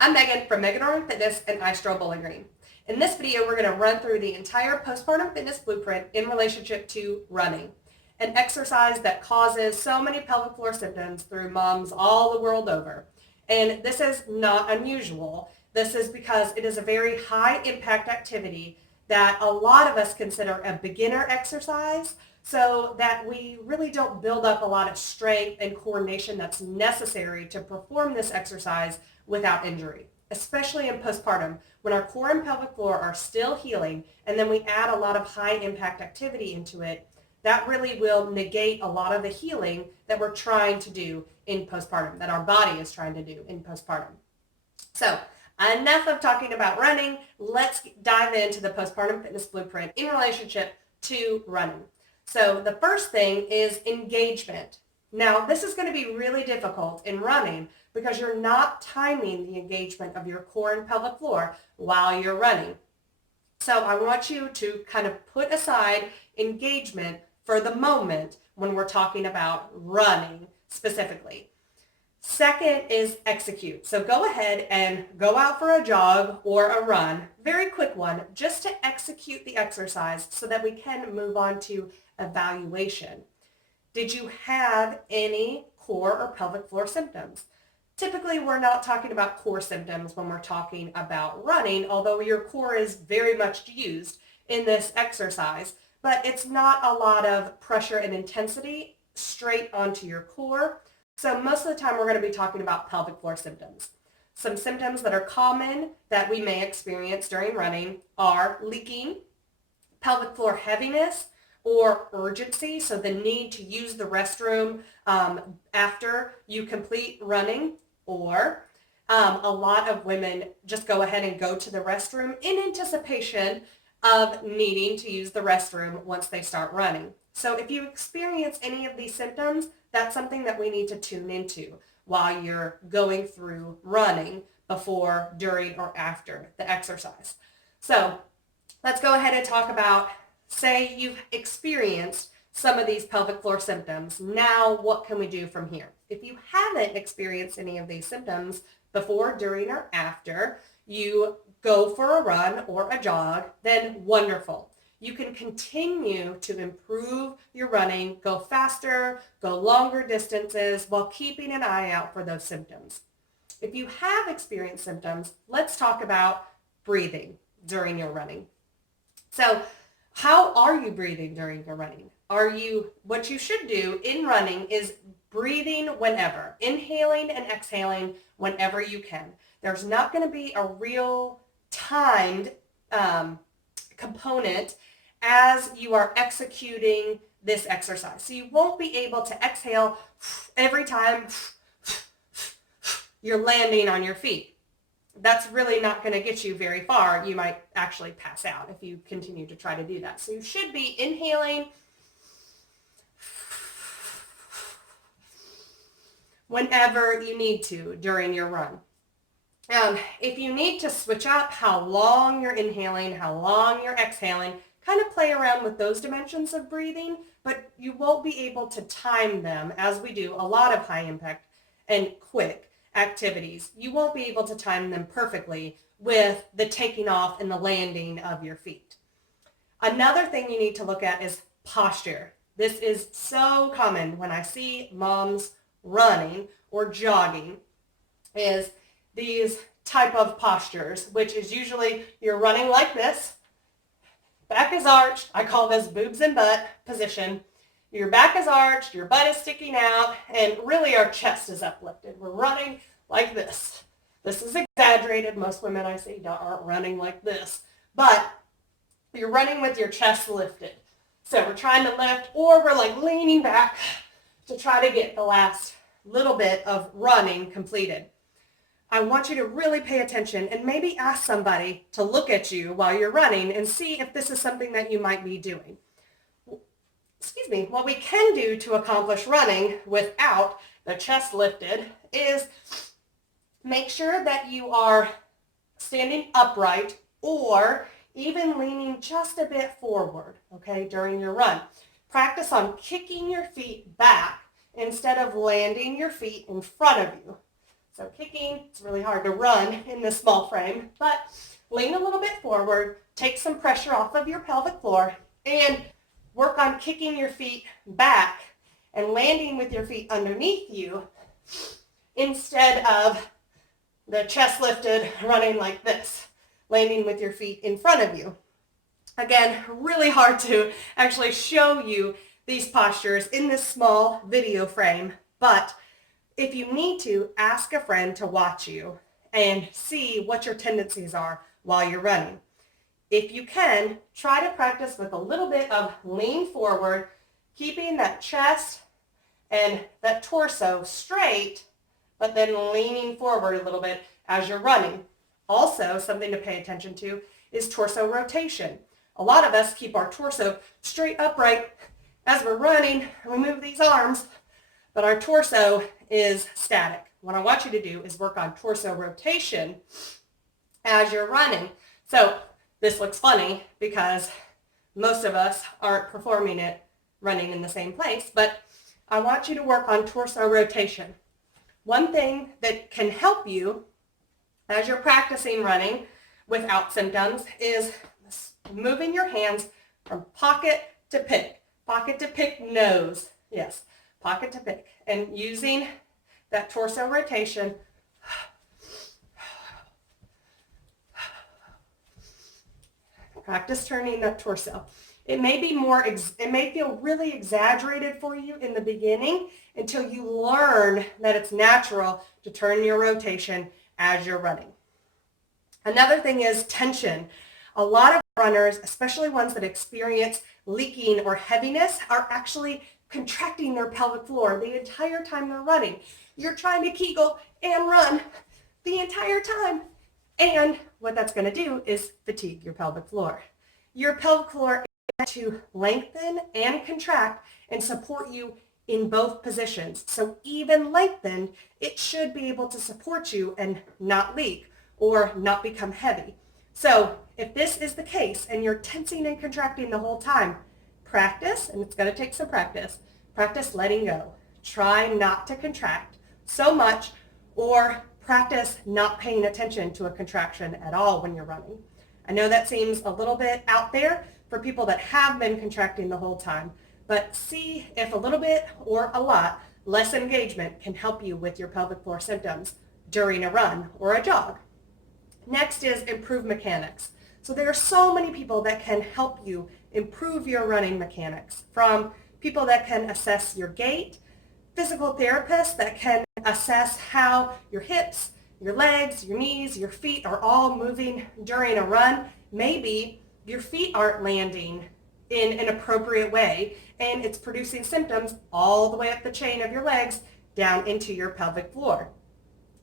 I'm Megan from Postpartum Fitness and I Stroll Bowling Green. In this video, we're going to run through the entire Postpartum Fitness Blueprint in relationship to running, an exercise that causes so many pelvic floor symptoms through moms all the world over. And this is not unusual. This is because it is a very high impact activity that a lot of us consider a beginner exercise, so that we really don't build up a lot of strength and coordination that's necessary to perform this exercise without injury, especially in postpartum when our core and pelvic floor are still healing, and then we add a lot of high impact activity into it. That really will negate a lot of the healing that we're trying to do in postpartum, that our body is trying to do in postpartum. So enough of talking about running. Let's dive into the Postpartum Fitness Blueprint in relationship to running. So the first thing is engagement. Now, this is going to be really difficult in running because you're not timing the engagement of your core and pelvic floor while you're running. So I want you to kind of put aside engagement for the moment when we're talking about running specifically. Second is execute. So go ahead and go out for a jog or a run, very quick one, just to execute the exercise so that we can move on to evaluation. Did you have any core or pelvic floor symptoms? Typically, we're not talking about core symptoms when we're talking about running, although your core is very much used in this exercise, but it's not a lot of pressure and intensity straight onto your core. So most of the time, we're going to be talking about pelvic floor symptoms. Some symptoms that are common that we may experience during running are leaking, pelvic floor heaviness, or urgency, so the need to use the restroom after you complete running, or a lot of women just go ahead and go to the restroom in anticipation of needing to use the restroom once they start running. So if you experience any of these symptoms, that's something that we need to tune into while you're going through running before, during, or after the exercise. So let's go ahead and talk about, say you've experienced some of these pelvic floor symptoms. Now, what can we do from here? If you haven't experienced any of these symptoms before, during, or after you go for a run or a jog, then wonderful. You can continue to improve your running, go faster, go longer distances while keeping an eye out for those symptoms. If you have experienced symptoms, let's talk about breathing during your running. So how are you breathing during your running? What you should do in running is breathing whenever, inhaling and exhaling whenever you can. There's not going to be a real timed component as you are executing this exercise. So you won't be able to exhale every time you're landing on your feet. That's really not going to get you very far. You might actually pass out if you continue to try to do that. So you should be inhaling whenever you need to during your run. If you need to switch up how long you're inhaling, how long you're exhaling, kind of play around with those dimensions of breathing, but you won't be able to time them as we do a lot of high impact and quick activities. You won't be able to time them perfectly with the taking off and the landing of your feet. Another thing you need to look at is posture. This is so common when I see moms running or jogging, is these type of postures, which is usually you're running like this, back is arched. I call this boobs and butt position. Your back is arched, your butt is sticking out, and really our chest is uplifted. We're running like this. This is exaggerated. Most women I see aren't running like this, but you're running with your chest lifted. So we're trying to lift, or we're like leaning back to try to get the last little bit of running completed. I want you to really pay attention and maybe ask somebody to look at you while you're running and see if this is something that you might be doing. What we can do to accomplish running without the chest lifted is make sure that you are standing upright or even leaning just a bit forward, okay, during your run. Practice on kicking your feet back instead of landing your feet in front of you. So kicking, it's really hard to run in this small frame, but lean a little bit forward, take some pressure off of your pelvic floor, and work on kicking your feet back and landing with your feet underneath you instead of the chest lifted, running like this, landing with your feet in front of you. Again, really hard to actually show you these postures in this small video frame, but if you need to, ask a friend to watch you and see what your tendencies are while you're running. If you can, try to practice with a little bit of lean forward, keeping that chest and that torso straight, but then leaning forward a little bit as you're running. Also, something to pay attention to is torso rotation. A lot of us keep our torso straight upright as we're running, and we move these arms, but our torso is static. What I want you to do is work on torso rotation as you're running. So this looks funny because most of us aren't performing it running in the same place, but I want you to work on torso rotation. One thing that can help you as you're practicing running without symptoms is moving your hands from pocket to pick nose. Yes, pocket to pick. And using that torso rotation. Practice turning that torso. It may be it may feel really exaggerated for you in the beginning until you learn that it's natural to turn your rotation as you're running. Another thing is tension. A lot of runners, especially ones that experience leaking or heaviness, are actually contracting their pelvic floor the entire time they're running. You're trying to Kegel and run the entire time. And what that's going to do is fatigue your pelvic floor. Your pelvic floor is to lengthen and contract and support you in both positions. So even lengthened, it should be able to support you and not leak or not become heavy. So if this is the case and you're tensing and contracting the whole time, practice, and it's going to take some practice letting go. Try not to contract so much, or practice not paying attention to a contraction at all when you're running. I know that seems a little bit out there for people that have been contracting the whole time, but see if a little bit or a lot less engagement can help you with your pelvic floor symptoms during a run or a jog. Next is improve mechanics. So there are so many people that can help you improve your running mechanics, from people that can assess your gait, physical therapists that can assess how your hips, your legs, your knees, your feet are all moving during a run. Maybe your feet aren't landing in an appropriate way and it's producing symptoms all the way up the chain of your legs down into your pelvic floor.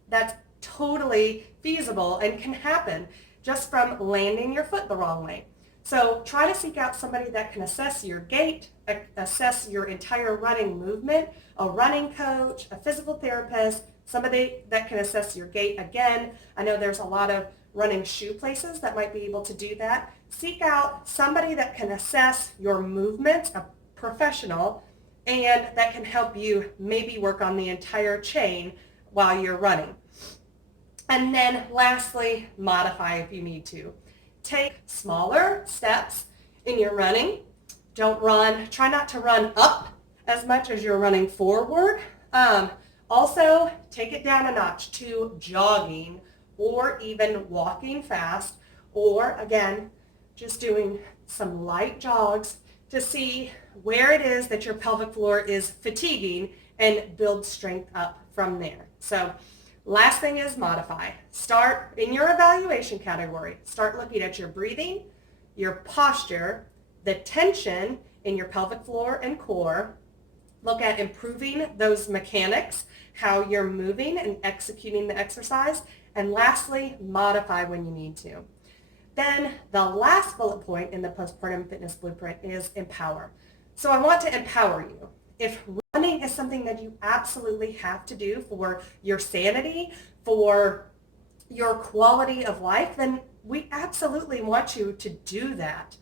That's totally feasible and can happen just from landing your foot the wrong way. So try to seek out somebody that can assess your gait, assess your entire running movement, a running coach, a physical therapist, somebody that can assess your gait. Again, I know there's a lot of running shoe places that might be able to do that. Seek out somebody that can assess your movement, a professional, and that can help you maybe work on the entire chain while you're running. And then lastly, modify if you need to. Take smaller steps in your running. Try not to run up as much as you're running forward. Also, take it down a notch to jogging or even walking fast, or again, just doing some light jogs to see where it is that your pelvic floor is fatiguing and build strength up from there. So last thing is modify. Start in your evaluation category. Start looking at your breathing, your posture, the tension in your pelvic floor and core. Look at improving those mechanics, how you're moving and executing the exercise. And lastly, modify when you need to. Then the last bullet point in the Postpartum Fitness Blueprint is empower. So I want to empower you. If running is something that you absolutely have to do for your sanity, for your quality of life, then we absolutely want you to do that.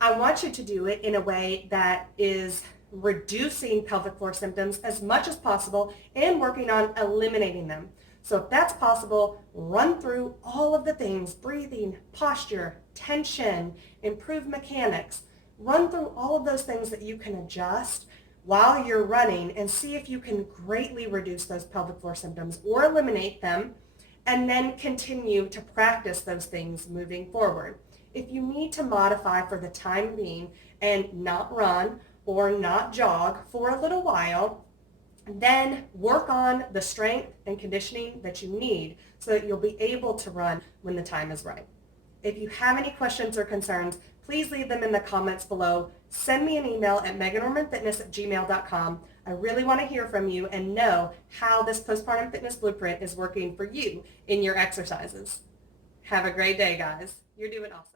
I want you to do it in a way that is reducing pelvic floor symptoms as much as possible and working on eliminating them. So if that's possible, run through all of the things: breathing, posture, tension, improved mechanics. Run through all of those things that you can adjust while you're running and see if you can greatly reduce those pelvic floor symptoms or eliminate them, and then continue to practice those things moving forward. If you need to modify for the time being and not run or not jog for a little while, then work on the strength and conditioning that you need so that you'll be able to run when the time is right. If you have any questions or concerns, please leave them in the comments below. Send me an email at megannormanfitness@gmail.com. I really want to hear from you and know how this Postpartum Fitness Blueprint is working for you in your exercises. Have a great day, guys. You're doing awesome.